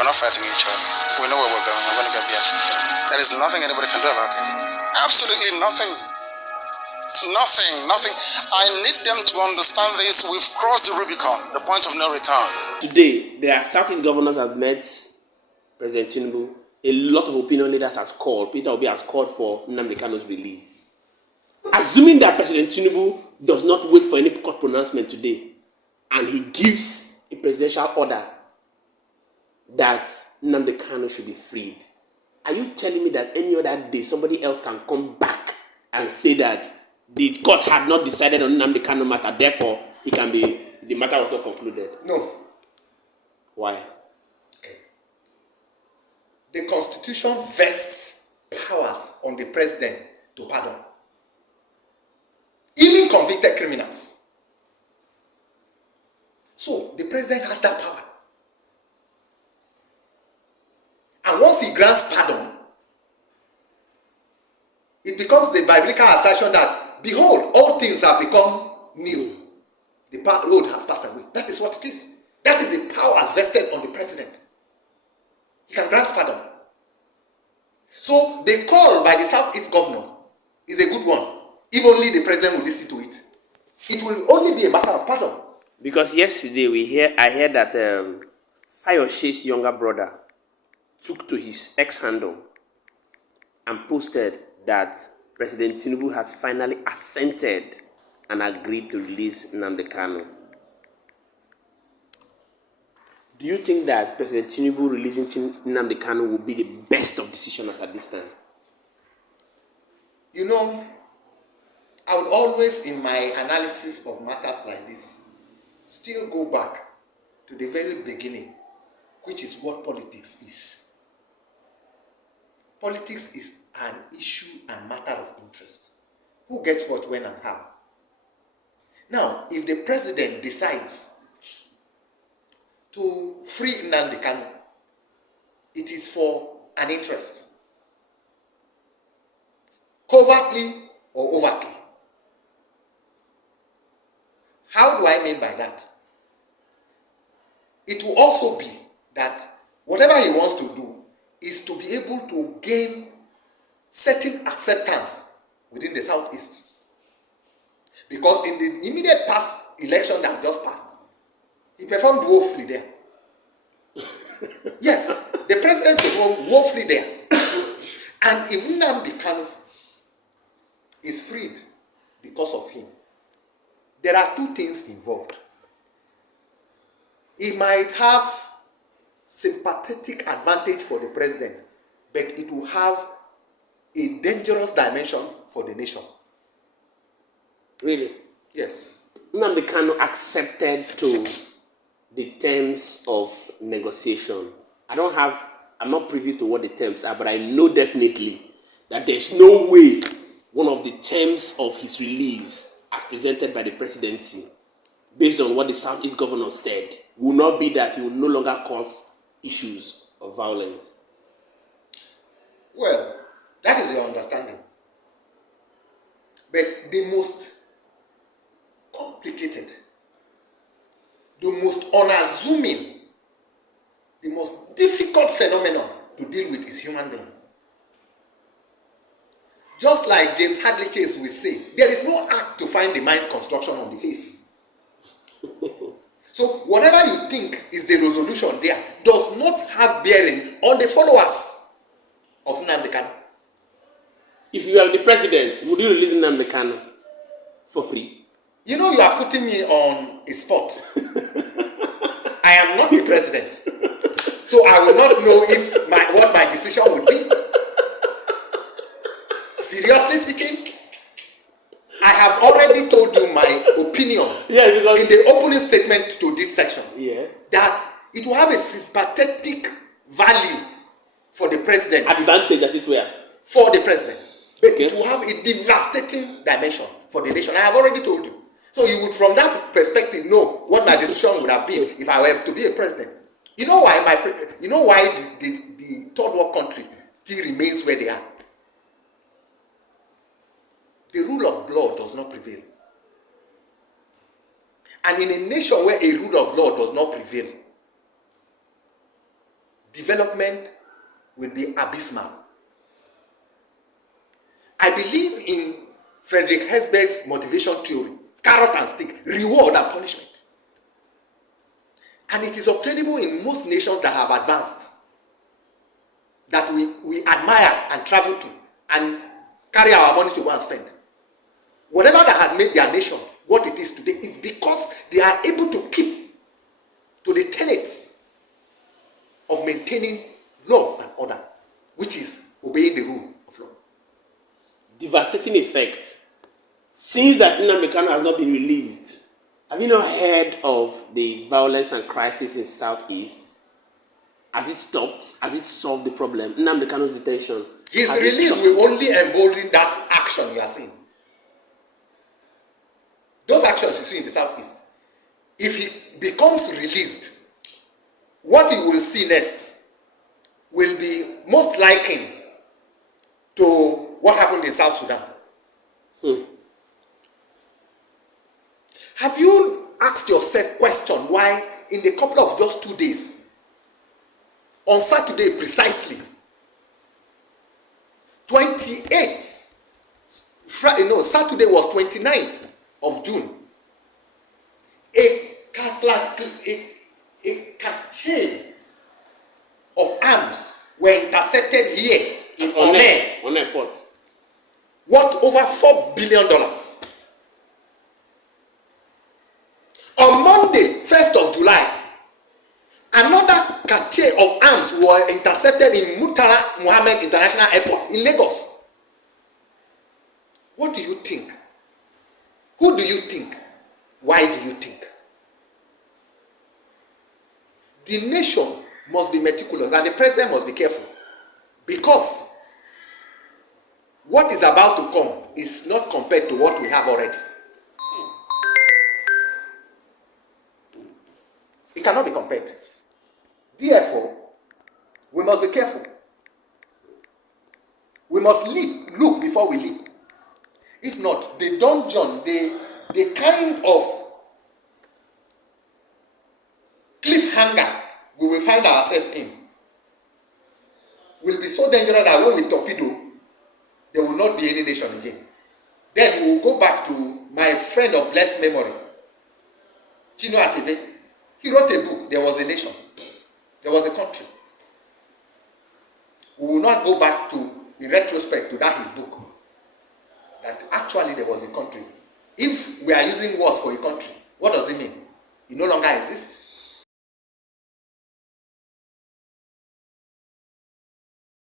We're not fighting each other. We know where we're going. We're going to get Biafra. There is nothing anybody can do about it. Absolutely nothing. Nothing. I need them to understand this. We've crossed the Rubicon, the point of no return. Today, there are certain governors that met President Tinubu. A lot of opinion leaders has called. Peter Obi has called for Nnamdi Kanu's release. Assuming that President Tinubu does not wait for any court pronouncement today, and he gives a presidential order that Nnamdi Kanu should be freed, are you telling me that any other day somebody else can come back and say that the court had not decided on Nnamdi Kanu matter, therefore the matter was not concluded? No. Why? Okay. The Constitution vests powers on the president to pardon, even convicted criminals. So the president has that power. And once he grants pardon, it becomes the biblical assertion that, behold, all things have become new. The road has passed away. That is what it is. That is the powers vested on the president. He can grant pardon. So the call by the Southeast governors is a good one. If only the president will listen to it. It will only be a matter of pardon. Because yesterday I heard that Fayose's younger brother took to his ex-handle and posted that President Tinubu has finally assented and agreed to release Nnamdi Kanu. Do you think that President Tinubu releasing Nnamdi Kanu will be the best of decisions at this time? You know, I would always, in my analysis of matters like this, still go back to the very beginning, which is what politics is. Politics is an issue and matter of interest. Who gets what, when, and how? Now, if the president decides to free Nnamdi Kanu, it is for an interest, covertly or overtly. How do I mean by that? It will also be that whatever he wants to do is to be able to gain certain acceptance within the Southeast. Because in the immediate past election that just passed, he performed woefully there. Yes, the president performed woefully there. And if Nnamdi Kanu is freed because of him, there are two things involved. He might have sympathetic advantage for the president, but it will have a dangerous dimension for the nation. Really? Yes. Nnamdi Kanu accepted to the terms of negotiation. I'm not privy to what the terms are, but I know definitely that there's no way one of the terms of his release as presented by the presidency, based on what the Southeast governor said, will not be that he will no longer cause issues of violence. Well, that is your understanding. But the most complicated, the most unassuming, the most difficult phenomenon to deal with is human being. Just like James Hadley Chase will say, there is no act to find the mind's construction on the face. So whatever you think is the resolution there does not have bearing on the followers of Nnamdi Kanu. If you are the president, would you release Nnamdi Kanu for free? You know, you are putting me on a spot. I am not the president, so I will not know what my decision would be. Seriously speaking, I have already told you my opinion in the opening statement to this section. Yeah. That it will have a sympathetic value for the president. Advantage, as it were. For the president. But it will have a devastating dimension for the nation. I have already told you. So you would, from that perspective, know what my decision would have been if I were to be a president. You know why the third world country still remains where they are? The rule of law does not prevail. And in a nation where a rule of law does not prevail, the development will be abysmal. I believe in Frederick Herzberg's motivation theory, carrot and stick, reward and punishment. And it is obtainable in most nations that have advanced, that we admire and travel to and carry our money to go and spend. Whatever that has made their nation what it is today is because they are able to keep to the tenets of maintaining law and order, which is obeying the rule of law. Devastating effect. Since that Nnamdi Kanu has not been released, have you not heard of the violence and crisis in Southeast? Has it stopped? Has it solved the problem? Nnamdi Kanu's detention. His release will only embolden that action you are seeing. Those actions you see in the Southeast. If he becomes released, what you will see next will be most likened to what happened in South Sudan. Have you asked yourself question why in the couple of just 2 days, on Saturday precisely, 28th, Saturday was 29th of June, a cache of arms were intercepted here in Onne port. Worth over $4 billion. On Monday, 1st of July, another cache of arms were intercepted in Murtala Mohammed International Airport in Lagos. What do you think? Who do you think? Why do you think? The nation must be meticulous and the president must be careful, because what is about to come is not compared to what we have already. It cannot be compared. Therefore, we must be careful. We must look before we leap. If not, the dungeon, the kind of cliffhanger we will find ourselves in will be so dangerous that when we torpedo, there will not be any nation again. Then we will go back to my friend of blessed memory, Chino Achebe. He wrote a book, There Was a Nation. There was a country. We will not go back to, in retrospect, to that his book, that actually there was a country. If we are using words for a country, what does it mean? It no longer exists.